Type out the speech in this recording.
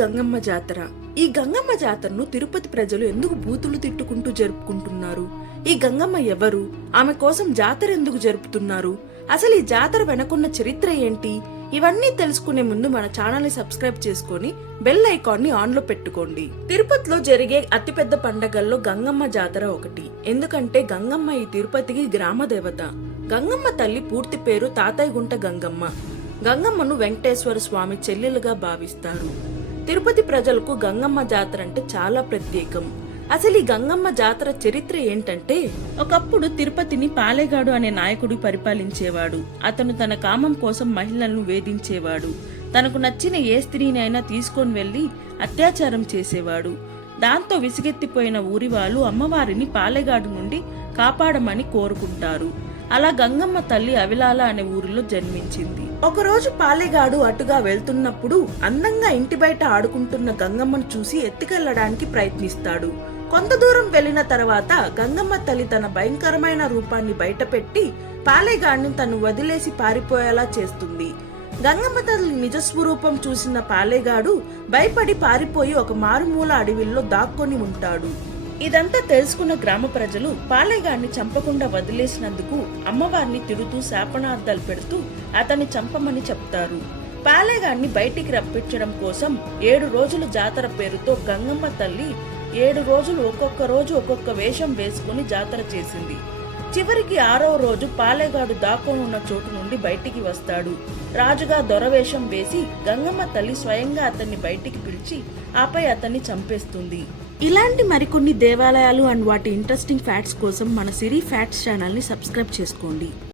గంగమ్మ జాతర. ఈ గంగమ్మ జాతరను తిరుపతి ప్రజలు ఎందుకు బూతులు తిట్టుకుంటూ జరుపుకుంటున్నారు? ఈ గంగమ్మ ఎవరు? ఆమె కోసం జాతర ఎందుకు జరుపుతున్నారు? అసలు ఈ జాతర వెనకున్న చరిత్ర ఏంటి? ఇవన్నీ తెలుసుకునే ముందు మన ఛానల్ ని సబ్స్క్రైబ్ చేసుకుని బెల్ ఐకాన్ ని ఆన్ లో పెట్టుకోండి. తిరుపతిలో జరిగే అతిపెద్ద పండగల్లో గంగమ్మ జాతర ఒకటి. ఎందుకంటే గంగమ్మ ఈ తిరుపతికి గ్రామ దేవత. గంగమ్మ తల్లి పూర్తి పేరు తాతయ్యగుంట గంగమ్మ. గంగమ్మను వెంకటేశ్వర స్వామి చెల్లెలుగా భావిస్తారు. తిరుపతి ప్రజలకు గంగమ్మ జాతర అంటే చాలా ప్రత్యేకం. అసలు ఈ గంగమ్మ జాతర చరిత్ర ఏంటంటే, ఒకప్పుడు తిరుపతిని పాలేగాడు అనే నాయకుడు పరిపాలించేవాడు. అతను తన కామం కోసం మహిళలను వేధించేవాడు. తనకు నచ్చిన ఏ స్త్రీనైనా తీసుకొని వెళ్లి అత్యాచారం చేసేవాడు. దాంతో విసిగెత్తిపోయిన ఊరి వాళ్ళు అమ్మవారిని పాలేగాడు నుండి కాపాడమని కోరుకుంటారు. అలా గంగమ్మ తల్లి అవిలాల అనే ఊరిలో జన్మించింది. ఒకరోజు పాలేగాడు అటుగా వెళ్తున్నప్పుడు అందంగా ఇంటి బయట ఆడుకుంటున్న గంగమ్మను చూసి ఎత్తుకెళ్లడానికి ప్రయత్నిస్తాడు. కొంత దూరం వెళ్లిన తర్వాత గంగమ్మ తల్లి తన భయంకరమైన రూపాన్ని బయటపెట్టి పాలేగాడిని తను వదిలేసి పారిపోయేలా చేస్తుంది. గంగమ్మ తల్లి నిజస్వరూపం చూసిన పాలేగాడు భయపడి పారిపోయి ఒక మారుమూల అడవిలో దాక్కొని ఉంటాడు. ఇదంతా తెలుసుకున్న గ్రామ ప్రజలు పాలేగాడిని చంపకుండా వదిలేసినందుకు అమ్మవారిని తిడుతూ శాపనార్థాలు పెడుతూ అతన్ని చంపమని చెప్తారు. పాలేగాడిని బయటికి రప్పించడం కోసం 7 రోజుల జాతర పేరుతో గంగమ్మ తల్లి 7 రోజులు ఒక్కొక్క రోజు ఒక్కొక్క వేషం వేసుకుని జాతర చేసింది. చివరికి 6వ రోజు పాలేగాడు దాక్కోనున్న చోటు నుండి బయటికి వస్తాడు. రాజుగా దొరవేషం వేసి గంగమ్మ తల్లి స్వయంగా అతన్ని బయటికి పిలిచి ఆపై అతన్ని చంపేస్తుంది. ఇలాంటి మరికొన్ని దేవాలయాలు అండ్ వాటి ఇంట్రెస్టింగ్ ఫ్యాక్ట్స్ కోసం మన సిరి ఫ్యాక్ట్స్ ఛానల్ ని సబ్స్క్రైబ్ చేసుకోండి.